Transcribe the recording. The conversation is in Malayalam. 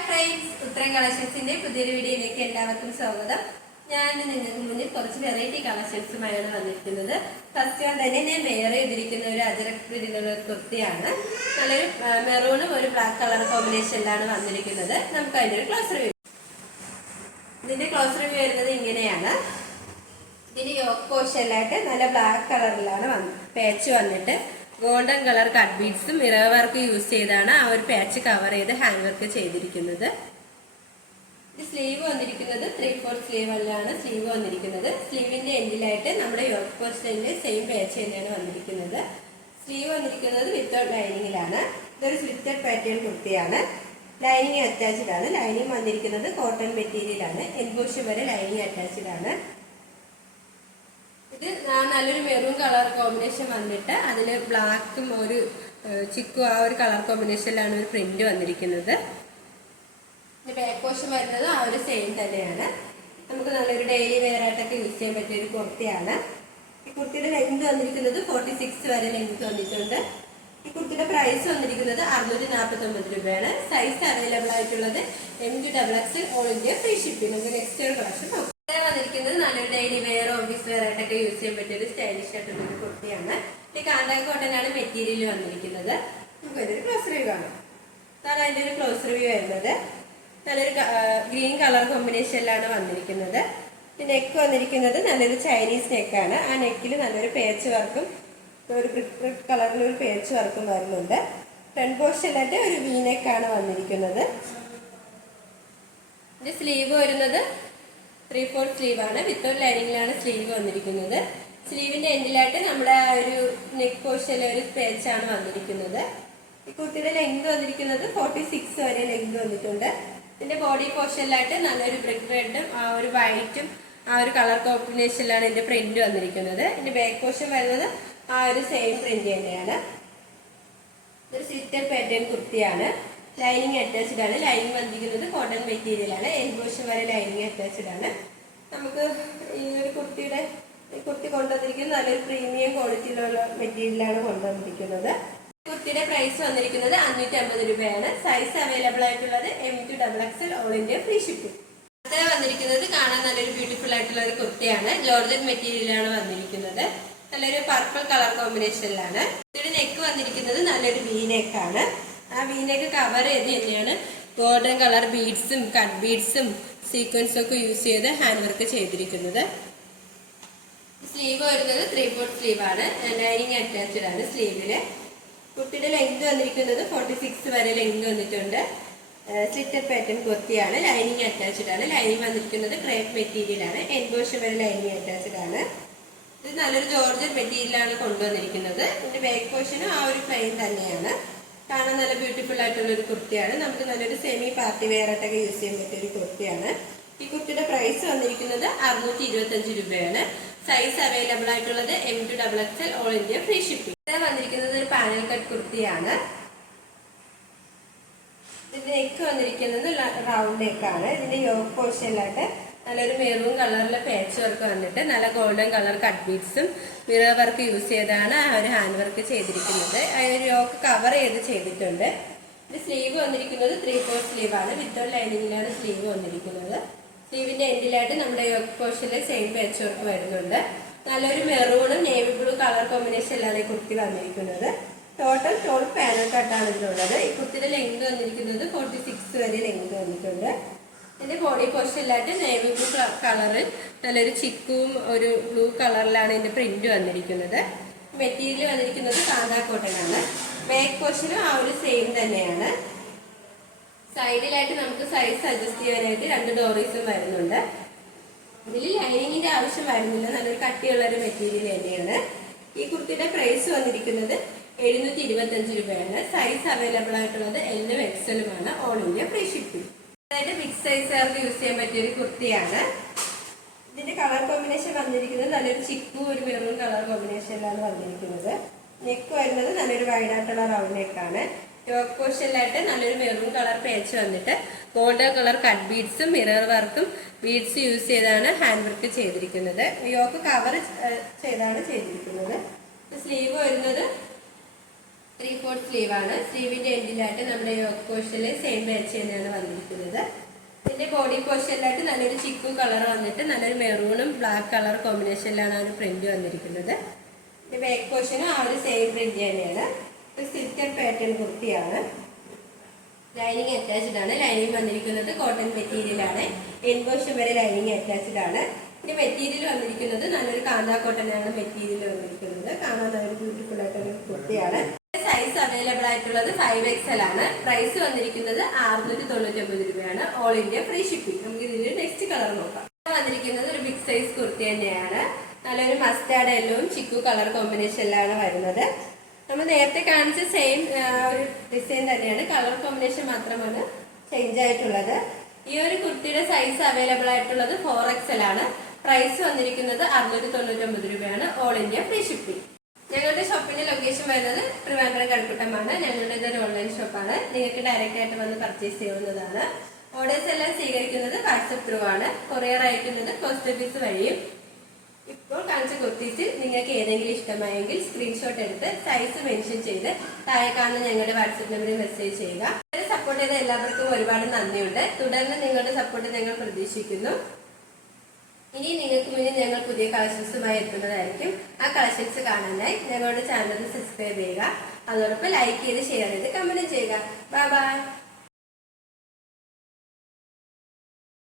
ഹായ് ഫ്രണ്ട്സ്, ഉത്തരം കളക്ഷൻസിന്റെ പുതിയൊരു വീഡിയോയിലേക്ക് എല്ലാവർക്കും സ്വാഗതം. ഞാൻ നിങ്ങൾക്ക് മുന്നിൽ കുറച്ച് വെറൈറ്റി കളക്ഷൻസുമായാണ് വന്നിരിക്കുന്നത്. ഫസ്റ്റ് വൺ തന്നെ ഞാൻ വെയർ ചെയ്തിരിക്കുന്ന ഒരു അജരക് പ്രിന്റിലുള്ള ഒരു കുർത്തിയാണ്. നല്ലൊരു മെറൂണും ഒരു ബ്ലാക്ക് കളർ കോമ്പിനേഷനിലാണ് വന്നിരിക്കുന്നത്. നമുക്ക് അതിന്റെ ഒരു ക്ലോസ് റിവ്യൂ. ഇതിന്റെ ക്ലോസ് റിവ്യൂ വരുന്നത് ഇങ്ങനെയാണ്. ഇതിന് യോക്ക് പോർഷനിലായിട്ട് നല്ല ബ്ലാക്ക് കളറിലാണ് പാച്ച് വന്നിട്ട് ഗോൾഡൻ കളർ കട്ട് ബീഡ്സും മിറർ വർക്ക് യൂസ് ചെയ്താണ് ആ ഒരു പാച്ച് കവർ ചെയ്ത് ഹാൻഡ് വർക്ക് ചെയ്തിരിക്കുന്നത്. സ്ലീവ് വന്നിരിക്കുന്നത് 3/4 സ്ലീവ് അല്ലാണ് സ്ലീവ് വന്നിരിക്കുന്നത്. സ്ലീവിന്റെ എൻഡിലായിട്ട് നമ്മുടെ യോക്ക് പോർഷനിലെ സെയിം പാച്ച് തന്നെയാണ് വന്നിരിക്കുന്നത്. സ്ലീവ് വന്നിരിക്കുന്നത് വിത്തൗട്ട് ലൈനിങ്ങിലാണ്. ഇതൊരു സ്ലിറ്റഡ് പാറ്റേൺ കുർത്തിയാണ്. ലൈനിങ് അറ്റാച്ച്ഡ് ആണ്. ലൈനിങ് വന്നിരിക്കുന്നത് കോട്ടൺ മെറ്റീരിയലാണ്. എൻബോഷ് വരെ ലൈനിങ് അറ്റാച്ച്ഡ് ആണ്. ഇത് നല്ലൊരു മെറൂൺ കളർ കോമ്പിനേഷൻ വന്നിട്ട് അതിൽ ബ്ലാക്കും ഒരു ചിക്കും ആ ഒരു കളർ കോമ്പിനേഷനിലാണ് ഒരു പ്രിന്റ് വന്നിരിക്കുന്നത്. ബാക്ക് പോർഷൻ വരുന്നത് ആ ഒരു സെയിം തന്നെയാണ്. നമുക്ക് നല്ലൊരു ഡെയിലി വെയർ ആയിട്ടൊക്കെ യൂസ് ചെയ്യാൻ പറ്റിയ ഒരു കുർത്തിയാണ്. ഈ കുർത്തിയുടെ ലെങ്ത് വന്നിരിക്കുന്നത് 46 വരെ ലെങ്ത് വന്നിട്ടുണ്ട്. ഈ കുർത്തിയുടെ പ്രൈസ് വന്നിരിക്കുന്നത് 649 രൂപയാണ്. സൈസ് അവൈലബിൾ ആയിട്ടുള്ളത് M2XXL all India free shipping. നമുക്ക് നെക്സ്റ്റ് ഒരു കളക്ഷൻ നോക്കാം. വന്നിരിക്കുന്നത് നല്ലൊരു ഡെയിലി വെയർ ഓഫീസ് വെയർ ആയിട്ടൊക്കെ യൂസ് ചെയ്യാൻ പറ്റിയ ഒരു സ്റ്റൈലിഷ് ആയിട്ടുള്ള ഒരു കുർത്തിയാണ്. ഈ കാണ്ടാക് കോട്ടൺ ആണ് മെറ്റീരിയൽ വന്നിരിക്കുന്നത്. നമുക്ക് അതിന്റെ ക്ലോസ് റിവ്യൂ കാണാം. അതാണ് അതിന്റെ ഒരു ക്ലോസ് റിവ്യൂ വരുന്നത്. നല്ലൊരു ഗ്രീൻ കളർ കോമ്പിനേഷനിലാണ് വന്നിരിക്കുന്നത്. ഈ നെക്ക് വന്നിരിക്കുന്നത് നല്ലൊരു ചൈനീസ് നെക്കാണ്. ആ നെക്കിൽ നല്ലൊരു പേച്ച് വർക്കും ഒരു ബ്രിക്ക് കളറിൽ ഒരു പേച്ച് വർക്കും വരുന്നുണ്ട്. ഫ്രണ്ട് പോർഷനിലായിട്ട് ഒരു വി നെക്കാണ് വന്നിരിക്കുന്നത്. ഇതിന്റെ സ്ലീവ് വരുന്നത് 3/4 സ്ലീവ് ആണ്. വിത്തൗട്ട് ലൈനിങ്ങിലാണ് സ്ലീവ് വന്നിരിക്കുന്നത്. സ്ലീവിന്റെ എൻഡിലായിട്ട് നമ്മുടെ ആ ഒരു നെക്ക് പോർഷനിലെ ഒരു പേച്ചാണ് വന്നിരിക്കുന്നത്. ഈ കുർത്തിയുടെ ലെങ്ത് വന്നിരിക്കുന്നത് 46 വരെ ലെങ്ത് വന്നിട്ടുണ്ട്. ഇതിന്റെ ബോഡി പോർഷനിലായിട്ട് നല്ലൊരു ബ്രിക്ക് റെഡും ആ ഒരു വൈറ്റും ആ ഒരു കളർ കോമ്പിനേഷനിലാണ് ഇതിന്റെ പ്രിന്റ് വന്നിരിക്കുന്നത്. ഇതിന്റെ ബാക്ക് പോർഷൻ വരുന്നത് ആ ഒരു സെയിം പ്രിന്റ് തന്നെയാണ്. ഇതൊരു സ്ലിറ്റഡ് പാറ്റേൺ കുർത്തിയാണ്. ലൈനിങ് അറ്റാച്ച്ഡ് ആണ്. ലൈനിങ് വന്നിരിക്കുന്നത് കോട്ടൺ മെറ്റീരിയൽ ആണ്. എൻബോഷൻ വരെ ലൈനിങ് അറ്റാച്ച്ഡ് ആണ്. നമുക്ക് ഈ ഒരു കുർത്തി കൊണ്ടുവന്നിരിക്കുന്നത് നല്ലൊരു പ്രീമിയം ക്വാളിറ്റിയിലുള്ള മെറ്റീരിയലാണ് കൊണ്ടുവന്നിരിക്കുന്നത്. കുർത്തിയുടെ പ്രൈസ് വന്നിരിക്കുന്നത് 550 രൂപയാണ്. സൈസ് അവൈലബിൾ ആയിട്ടുള്ളത് M2XXL all India free shipping. അടുത്ത വന്നിരിക്കുന്നത് കാണാൻ നല്ലൊരു ബ്യൂട്ടിഫുൾ ആയിട്ടുള്ള ഒരു കുർത്തിയാണ്. ജോർജറ്റ് മെറ്റീരിയലാണ് വന്നിരിക്കുന്നത്. നല്ലൊരു പർപ്പിൾ കളർ കോമ്പിനേഷനിലാണ്. ഇതിന്റെ നെക്ക് വന്നിരിക്കുന്നത് നല്ലൊരു വി നെക്കാണ്. ആ വി നെക്ക് കവർ ചെയ്ത് തന്നെയാണ് ഗോൾഡൻ കളർ ബീഡ്സും കട്ട് ബീഡ്സും സീക്വൻസും ഒക്കെ യൂസ് ചെയ്ത് ഹാൻഡ് വർക്ക് ചെയ്തിരിക്കുന്നത്. സ്ലീവ് വരുന്നത് 3/4 സ്ലീവ് ആണ്. ലൈനിങ് അറ്റാച്ച്ഡ് ആണ് സ്ലീവില്. കുർത്തിയുടെ ലെങ്ത് വന്നിരിക്കുന്നത് 46 വരെ ലെങ്ത് വന്നിട്ടുണ്ട്. സ്ലിറ്റഡ് പാറ്റേൺ കുർത്തിയാണ്. ലൈനിങ് അറ്റാച്ച്ഡ് ആണ്. ലൈനിങ് വന്നിരിക്കുന്നത് ക്രേപ്പ് മെറ്റീരിയൽ ആണ്. എൻബോഷൻ വരെ ലൈനിങ് അറ്റാച്ച്ഡ് ആണ്. ഇത് നല്ലൊരു ജോർജറ്റ് മെറ്റീരിയലാണ് കൊണ്ടുവന്നിരിക്കുന്നത്. ഇതിന്റെ ബാക്ക് പോർഷനും ആ ഒരു പ്ലെയിൻ തന്നെയാണ്. കാണാൻ നല്ല ബ്യൂട്ടിഫുൾ ആയിട്ടുള്ള ഒരു കുർത്തിയാണ്. നമുക്ക് നല്ലൊരു സെമി പാർട്ടി വെയർ ആയിട്ടൊക്കെ യൂസ് ചെയ്യാൻ പറ്റിയ ഒരു കുർത്തിയാണ്. ഈ കുർത്തിയുടെ പ്രൈസ് വന്നിരിക്കുന്നത് 625 രൂപയാണ്. സൈസ് അവൈലബിൾ ആയിട്ടുള്ളത് M2XXL all India free shipping. ഇത് വന്നിരിക്കുന്നത് ഒരു പാനൽ കട്ട് കുർത്തിയാണ്. ഇതിന്റെ നെക്ക് വന്നിരിക്കുന്നത് റൗണ്ട് നെക്കാണ്. ഇതിന്റെ യോക്ക് പോർഷനിലായിട്ട് നല്ലൊരു മെറൂൺ കളറിലെ പാച്ച് വർക്ക് വന്നിട്ട് നല്ല ഗോൾഡൻ കളർ കട്ട് ബീഡ്സും മിറർ വർക്ക് യൂസ് ചെയ്താണ് ആ ഒരു ഹാൻഡ് വർക്ക് ചെയ്തിരിക്കുന്നത്. ആ ഒരു യോക്ക് കവർ ചെയ്തിട്ടുണ്ട്. ഇത് സ്ലീവ് വന്നിരിക്കുന്നത് 3/4 സ്ലീവ് ആണ്. വിത്തൗട്ട് ലൈനിങ്ങിലാണ് സ്ലീവ് വന്നിരിക്കുന്നത്. സ്ലീവിന്റെ എൻഡിലായിട്ട് നമ്മുടെ യോക്ക് പോർഷനിലെ സെയിം പാച്ച് വർക്ക് വരുന്നുണ്ട്. നല്ലൊരു മെറൂണും നേവി ബ്ലൂ കളർ കോമ്പിനേഷനിലാണ് ഈ കുർത്തി വന്നിരിക്കുന്നത്. ടോട്ടൽ 12 പാനൽ കട്ടാണ് ഇതിലുള്ളത്. ഈ കുർത്തിയുടെ ലെങ്ത് വന്നിരിക്കുന്നത് 46 വരെ ലെങ്ത് വന്നിട്ടുണ്ട്. ഇതിന്റെ ബോഡി പോർഷനിലായിട്ട് നേവി ബ്ലൂ കളറിൽ നല്ലൊരു ചിക്കും ഒരു ബ്ലൂ കളറിലാണ് ഇതിന്റെ പ്രിന്റ് വന്നിരിക്കുന്നത്. മെറ്റീരിയൽ വന്നിരിക്കുന്നത് കാണ്ടാക് കോട്ടൺ ആണ്. ബാക്ക് പോർഷനും ആ ഒരു സെയിം തന്നെയാണ്. സൈഡിലായിട്ട് നമുക്ക് സൈസ് അഡ്ജസ്റ്റ് ചെയ്യാനായിട്ട് 2 ഡോറീസും വരുന്നുണ്ട്. ഇതിൽ ലൈനിങ്ങിന്റെ ആവശ്യം വരുന്നില്ല. നല്ലൊരു കട്ടിയുള്ള ഒരു മെറ്റീരിയൽ തന്നെയാണ്. ഈ കുർത്തിയുടെ പ്രൈസ് വന്നിരിക്കുന്നത് 725 രൂപയാണ്. സൈസ് അവൈലബിൾ ആയിട്ടുള്ളത് L-ഉം XL-ഉമാണ്. All India free shipping. അതായത് ബിഗ് സൈസുകാർക്ക് യൂസ് ചെയ്യാൻ പറ്റിയ ഒരു കുർത്തിയാണ്. ഇതിന്റെ കളർ കോമ്പിനേഷൻ വന്നിരിക്കുന്നത് നല്ലൊരു ചിക്കും ഒരു മെറൂൺ കളർ കോമ്പിനേഷനിലാണ് വന്നിരിക്കുന്നത്. നെക്ക് വരുന്നത് നല്ലൊരു വൈഡ് ആയിട്ടുള്ള റൗണ്ട് നെക്കാണ്. യോക്ക് പോർഷനിലായിട്ട് നല്ലൊരു മെറൂൺ കളർ പേച്ച് വന്നിട്ട് ഗോൾഡൻ കളർ കട്ട് ബീഡ്സും മിറർ വർക്കും ബീഡ്സ് യൂസ് ചെയ്താണ് ഹാൻഡ് വർക്ക് ചെയ്തിരിക്കുന്നത്. യോക്ക് കവർ ചെയ്താണ് ചെയ്തിരിക്കുന്നത്. സ്ലീവ് വരുന്നത് 3/4 സ്ലീവ് ആണ്. സ്ലീവിന്റെ എൻഡിലായിട്ട് നമ്മുടെ യോക്ക് പോർഷനിൽ സെയിം ബാച്ച് തന്നെയാണ് വന്നിരിക്കുന്നത്. ഇതിന്റെ ബോഡി പോർഷനിലായിട്ട് നല്ലൊരു ചിക്കു കളർ വന്നിട്ട് നല്ലൊരു മെറൂണും ബ്ലാക്ക് കളർ കോമ്പിനേഷനിലാണ് ആ ഒരു പ്രിന്റ് വന്നിരിക്കുന്നത്. ഇതിന്റെ ബാക്ക് പോർഷനും ആ ഒരു സെയിം പ്രിന്റ് തന്നെയാണ്. ഒരു സിൽക്കൻ പാറ്റേൺ കുർത്തിയാണ്. ലൈനിങ് അറ്റാച്ച്ഡ് ആണ്. ലൈനിങ് വന്നിരിക്കുന്നത് കോട്ടൺ മെറ്റീരിയൽ ആണ്. എൻ പോർഷൻ വരെ ലൈനിങ് അറ്റാച്ച്ഡ് ആണ്. ഇതിന്റെ മെറ്റീരിയൽ വന്നിരിക്കുന്നത് നല്ലൊരു കാന്താ കോട്ടനാണ് മെറ്റീരിയൽ വന്നിരിക്കുന്നത്. കാണാൻ നല്ലൊരു ബ്യൂട്ടിഫുൾ ആയിട്ടൊരു കുർത്തിയാണ്. സൈസ് അവൈലബിൾ ആയിട്ടുള്ളത് 5XL ആണ്. പ്രൈസ് വന്നിരിക്കുന്നത് 699 രൂപയാണ്. All India free shipping. നമുക്ക് ഇതിന്റെ നെക്സ്റ്റ് കളർ നോക്കാം. വന്നിരിക്കുന്നത് ഒരു ബിഗ് സൈസ് കുർത്തി തന്നെയാണ്. നല്ലൊരു മസ്റ്റാർഡ് യെല്ലോവും ചിക്കു കളർ കോമ്പിനേഷനിലാണ് വരുന്നത്. നമ്മൾ നേരത്തെ കാണിച്ച സെയിം ഒരു ഡിസൈൻ തന്നെയാണ്. കളർ കോമ്പിനേഷൻ മാത്രമാണ് ചേഞ്ച് ആയിട്ടുള്ളത്. ഈ ഒരു കുർത്തിയുടെ സൈസ് അവൈലബിൾ ആയിട്ടുള്ളത് 4XL ആണ്. പ്രൈസ് വന്നിരിക്കുന്നത് 699 രൂപയാണ്. All India free shipping. ഞങ്ങളുടെ ഷോപ്പിന്റെ ലൊക്കേഷൻ വരുന്നത് ട്രിവാൻഡ്രം കഴക്കൂട്ടമാണ്. ഞങ്ങളുടെ ഇതൊരു ഓൺലൈൻ ഷോപ്പാണ്. നിങ്ങൾക്ക് ഡയറക്റ്റ് ആയിട്ട് വന്ന് പർച്ചേസ് ചെയ്യാവുന്നതാണ്. ഓർഡേഴ്സ് എല്ലാം സ്വീകരിക്കുന്നത് വാട്സപ്പ് ത്രൂ ആണ്. കൊറിയർ അയക്കുന്നത് പോസ്റ്റ് ഓഫീസ് വഴിയും. ഇപ്പോൾ കാണിച്ച കുർത്തീസിൽ നിങ്ങൾക്ക് ഏതെങ്കിലും ഇഷ്ടമായെങ്കിൽ സ്ക്രീൻഷോട്ട് എടുത്ത് സൈസ് മെൻഷൻ ചെയ്ത് താഴെ കാണുന്ന ഞങ്ങളുടെ വാട്സപ്പ് നമ്പറിൽ മെസ്സേജ് ചെയ്യുക. സപ്പോർട്ട് ചെയ്ത എല്ലാവർക്കും ഒരുപാട് നന്ദിയുണ്ട്. തുടർന്ന് നിങ്ങളുടെ സപ്പോർട്ട് ഞങ്ങൾ പ്രതീക്ഷിക്കുന്നു. ഇനി നിങ്ങൾക്ക് മുന്നിൽ ഞങ്ങൾ പുതിയ കളക്ഷൻസുമായി എത്തുന്നതായിരിക്കും. ആ കളക്ഷൻസ് കാണാനായി ഞങ്ങളുടെ ചാനൽ സബ്സ്ക്രൈബ് ചെയ്യുക. അതോടൊപ്പം ലൈക്ക് ചെയ്ത് ഷെയർ ചെയ്ത് കമന്റ് ചെയ്യുക. Bye bye.